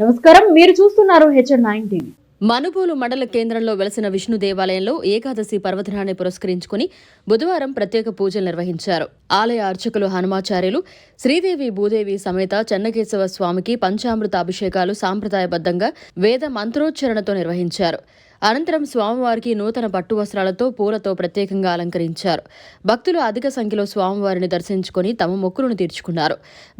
నమస్కారం, మీరు చూస్తున్నారు హెచ్ఎన్9 టీవీ. మనుబోలు మండల కేంద్రంలో వెలసిన విష్ణు దేవాలయంలో ఏకాదశి పర్వదినాన్ని పురస్కరించుకుని బుధవారం ప్రత్యేక పూజలు నిర్వహించారు. ఆలయ అర్చకులు హనుమాచార్యులు శ్రీదేవి భూదేవి సమేత చెన్నకేశవ స్వామికి పంచామృత అభిషేకాలు సాంప్రదాయబద్ధంగా వేద మంత్రోచ్చరణతో నిర్వహించారు. అనంతరం స్వామివారికి నూతన పట్టు వస్త్రాలతో పూలతో ప్రత్యేకంగా అలంకరించారు. భక్తులు అధిక సంఖ్యలో స్వామివారిని దర్శించుకుని తమ మొక్కులను తీర్చుకున్నారు.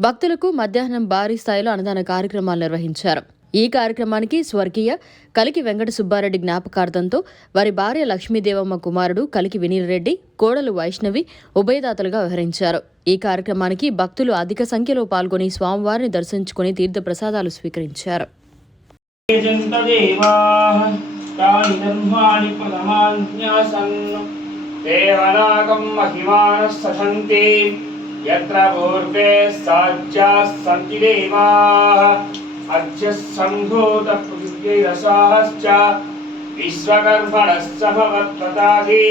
భక్తులకు మధ్యాహ్నం భారీ స్థాయిలో అన్నదాన కార్యక్రమాలు నిర్వహించారు. ఈ కార్యక్రమానికి స్వర్గీయ కలికి వెంకట సుబ్బారెడ్డి జ్ఞాపకార్థంతో వారి భార్య లక్ష్మీదేవమ్మ కుమారుడు కలికి వినీలరెడ్డి, కోడలు వైష్ణవి ఉభయదాతలుగా వ్యవహరించారు. ఈ కార్యక్రమానికి భక్తులు అధిక సంఖ్యలో పాల్గొని స్వామివారిని దర్శించుకుని తీర్థ ప్రసాదాలు స్వీకరించారు. विश्वकर्मणश्च भवत्प्रसादे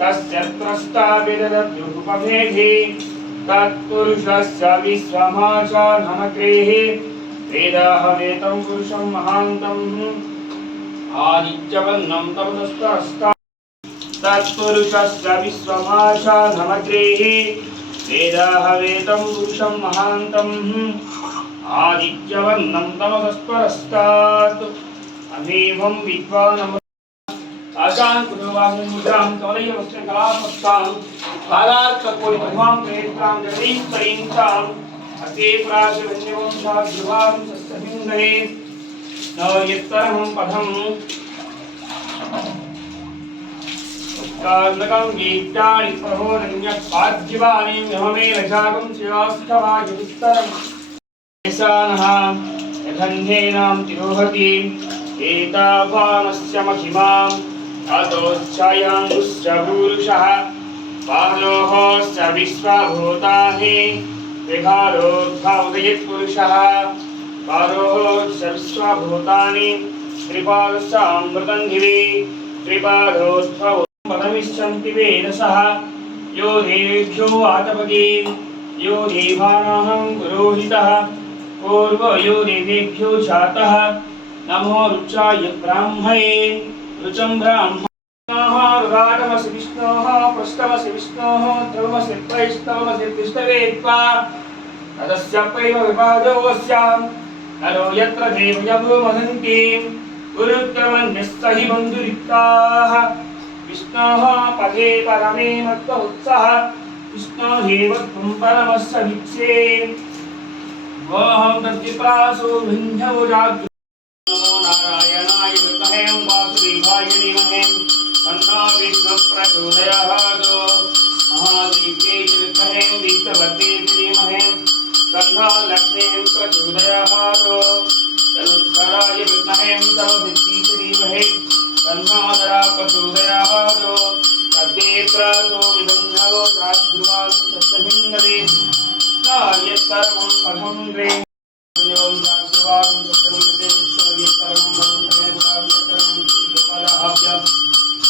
तस्य त्रस्ताविदद्रुपमेधे तत्पुरुषस्य विश्वमाचा नमक्रेः वेदाहमेतं पुरुषं महान्तम् आदित्यवन्नं तमसस्तरस्ता तत्पुरुषस्य विश्वमाचा नमक्रेः वेदाहमेतं पुरुषं महान्तम् आदित्यवन्नं तमसस्परस्तात् अमेवं विद्वानम् आशान् कुतुवासं मुद्रां कमलयवस्य कलापस्तां कालार्ककोटिमहिमां प्रेतां जगदीश्वरीं ताम् अते प्राशवन्यवंशाद्रुवां सस्यहिन्दे न यत्तरमं पदम् उत्तार्णकं गीतानि प्रहोरण्यपाद्यवानि महमेव जागं शिवास्थवायुस्तरम् यथन्धेनां तिरोहति एतावानस्य महिमाम् अतोच्छायाङ्गुश्च पुरुषः बालोःश्च विश्वभूतानि त्रिभारोद्भवयत्पुरुषः बालोःश्च विश्वभूतानि त्रिपादस्यामृतं दिवि त्रिपादोद्भवं पदमिच्छन्ति वेदसः यो देवेभ्यो आतपति यो देवानां पुरोहितः पूर्वयो देवेभ्यो जातः नमो रुचाय ब्राह्मणे रुचं ब्राह्मणः रुगाटमसि विष्णोः पृष्ठमसि विष्णोः ध्रुवमसि वैष्णवमसि तिष्ठवे त्वा तदस्य पैव विपादोऽस्यां नरो यत्र देवयभूमहन्ति गुरुक्रमण्यस्य हि बन्धुरिक्ताः विष्णोः पदे परमे मत्व उत्सः विष्णो हेवत्वं परमस्य वीक्षे वोहं तद्विप्रासो विन्ध्यौजाग् नमो नारायणाय विद्महे वासुदेवाय धीमहि तन्नो विष्णुः प्रचोदयात् महादेव्यै विद्महे विष्णुपत्यै धीमहि तन्नो लक्ष्मीः प्रचोदयात् धनुद्धराय विद्महे तवभिद्यै धीमहि तन्नो धरा प्रचोदयात् तद्वे प्रासो विन्ध्यौजाग् सत्यहिन्दे यत्तरमं पदं रे एवं जागृवागं सत्यमिते विश्वयत्तरमं पदं रे गुणाव्यत्तरं विद्युत्पदाभ्यां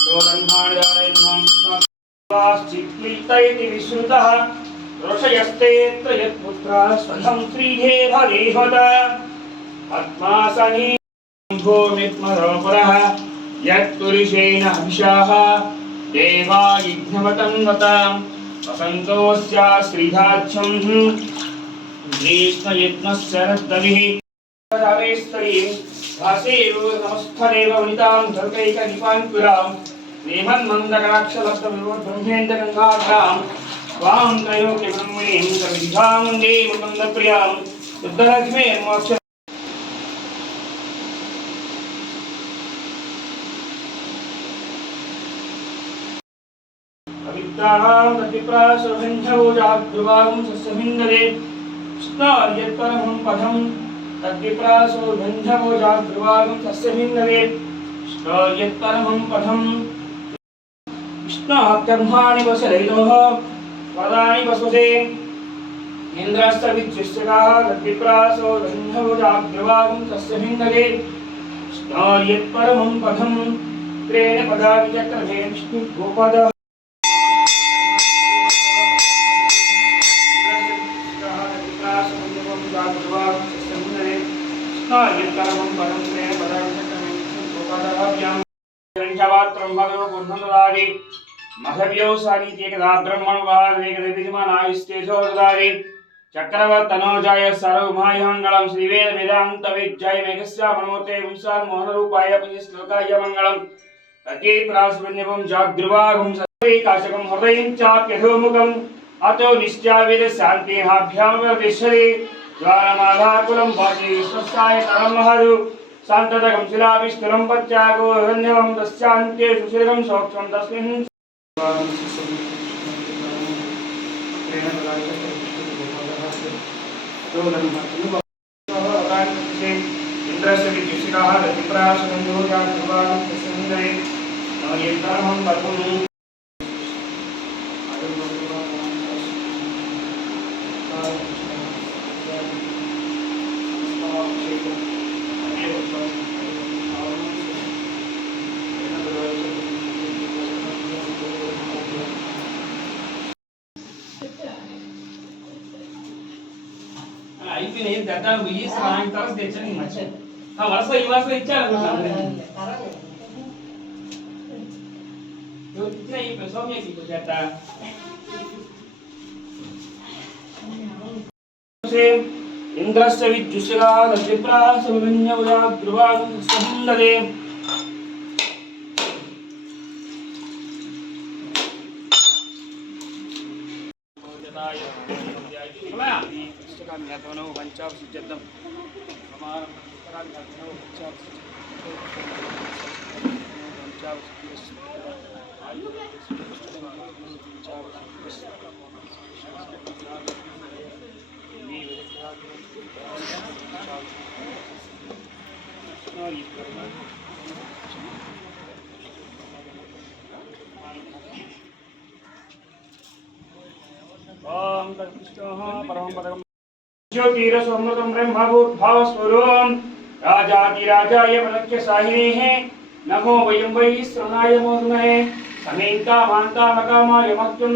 दोलन्माणयारयन्हं स्नाश्चित्लितैति विश्रुतः ऋषयस्तेऽत्र यत्पुत्रः स्वधं श्रीधेवदेवद पद्मासनी भूमित्मरोपरः यत्पुरुषेण अभिषाः देवा यज्ञवतन्वताम् वसन्तोऽस्य श्रीधाच्छं ग्रीष्मयज्ञस्य रद्दविः रामेश्वरीं भासेयो नमस्थदेव वनितां धर्मैकनिपाङ्कुरां नेमन्मन्दकटाक्षलब्धविवोद्ब्रह्मेन्द्रगङ्गाधरां त्वां त्रयोक्यब्रह्मणीं कविधां वन्दे मुकुन्दप्रियां शुद्धलक्ष्मीर्मोक्ष तद्विप्रासोभञ्जवोजाग्रुवागं सस्यमिन्दरे विष्णोर्यत्परमं पदं तद्विप्रासोभञ्जवोजाग्रुवागं सस्यमिन्दरे विष्णोर्यत्परमं पदं विष्णोः कर्माणि वसलैलोः वदानि वसुते इन्द्रस्य विद्युश्चकाः तद्विप्रासोभञ्जवोजाग्रुवागं सस्यमिन्दरे विष्णोर्यत्परमं पदं त्रेण पदानि चक्रमे विष्णुगोपदः यत्कर्मं परं स्नेह पदार्थं ग्रंथवात्रं भगवो गुणनदारि मधव्यो सानित्येकदा ब्रह्मणवादेकदिजमानायुस्तेजो ददारि चक्रवर्तनोजाय सर्वमायमङ्गलं श्रीवेद वेदान्त विजय मेघस्या मनोते विंशान् मोहनरूपाय पुण्यश्लोकाय मङ्गलं तके प्रासवन्यवं जागृवागं सत्वे काशकं हृदयं चाप्यधोमुखम् अतो निश्चावेद शान्तिहाभ्यां वर्धिष्यते द्वारमालाकुलं वाचि स्वस्याय तरं महदु शान्तदकं शिलाभिस्तुलं पच्चागो हिरण्यवं तस्यान्ते सुशीलं सौक्षं तस्मिन् इंद्रस्य विद्युषिकाः रतिप्राशकन्दोजा दुर्वाणं तस्मिन्नरे नमयेत्तरहं पठुम् అయిపోయినాయి దట్టాలు పోయి స్నానం తర్వాత తెచ్చాను ఈ మధ్య వరుస ఈ వరుస ఇచ్చాను సౌమ్యకి దట్ట ఇంద్రస్య విద్యుషగా త్రిప్రాసవన్యవజా ధ్రువాం సహందదే జ్ఞాతవనో పంచావసిద్ధం ప్రమాణం జ్ఞాతవనో ओम तत्कृष्णः परमं पदम् ज्योतिरसमृतं ब्रह्मभूर्भावस्वरूपं राजाधिराजाय पदक्य साहिनेः नमो वयं वै श्रवणाय मोदमहे समेता मान्ता मकामाय मक्तुं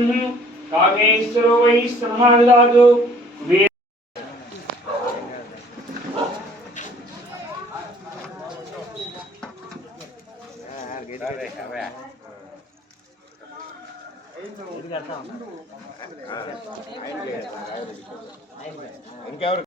कामेश्वरो वै श्रवणाय ददातु ఇంకెవరు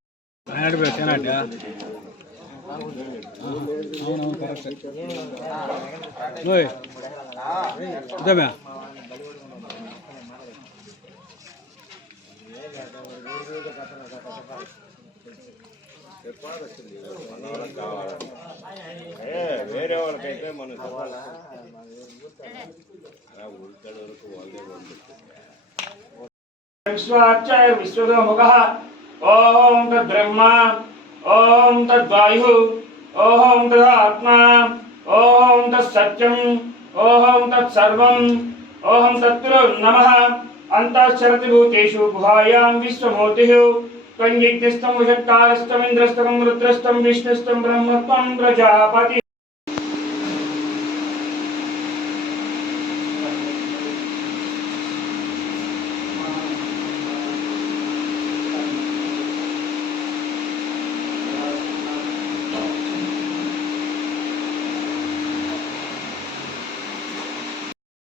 వేరే వాళ్ళకైతే మనం ఉల్కడ వరకు వాళ్ళే विश्वाचार्य विश्वदोमुखः ओम तद्ब्रह्मा ओम तद्वायुः ओम तदात्मा ओम तत्सत्यम् ओम तत्सर्वम् ओम तत्रो नमः अंतश्चरति भूतेषु गुहायां विश्वमूर्तिः त्वं वषट्कारस्तं इन्द्रस्तं रुद्रस्तं विष्णुस्तं ब्रह्मत्वं प्रजापति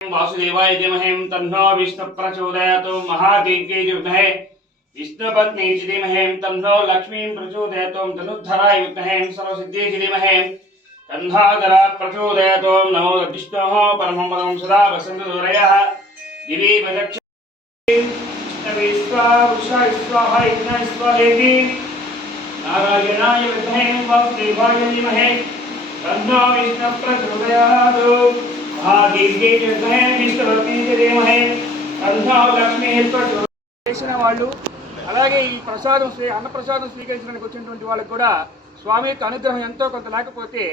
वासुदेवाय धीमहि तन्नो विष्णु प्रचोदयात् महादेव्यै विद्महे विष्णुपत्नी च धीमहि तन्नो लक्ष्मी प्रचोदयात् तनुद्धराय विद्महे सर्वसिद्ध्यै च धीमहि तन्नाधरा प्रचोदयात् नमो विष्णोः परमं पदं सदा वसन्तदूरयः दिवि विचक्षणे विश्वावृषाय स्वाहा यज्ञाय स्वाहेति नारायणाय विद्महे वासुदेवाय धीमहि तन्नो विष्णु प्रचोदयात् చేసిన వాళ్ళు అలాగే ఈ ప్రసాదం అన్నప్రసాదం స్వీకరించడానికి వచ్చినటువంటి వాళ్ళకి కూడా స్వామి యొక్క అనుగ్రహం ఎంతో కొంత లేకపోతే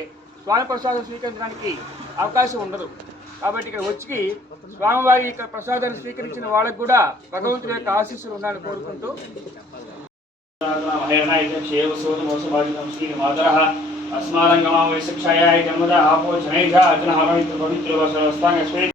స్వామి ప్రసాదం స్వీకరించడానికి అవకాశం ఉండదు. కాబట్టి ఇక్కడ వచ్చి స్వామివారి యొక్క ప్రసాదాన్ని స్వీకరించిన వాళ్ళకి కూడా భగవంతుడి యొక్క ఆశీస్సులు ఉండాలని కోరుకుంటూ अस्मारंगमा वैशिक्षायाय जन्मदा आपो जनैजा अजनः पवित्र पवित्र वस्तांगस्मिन्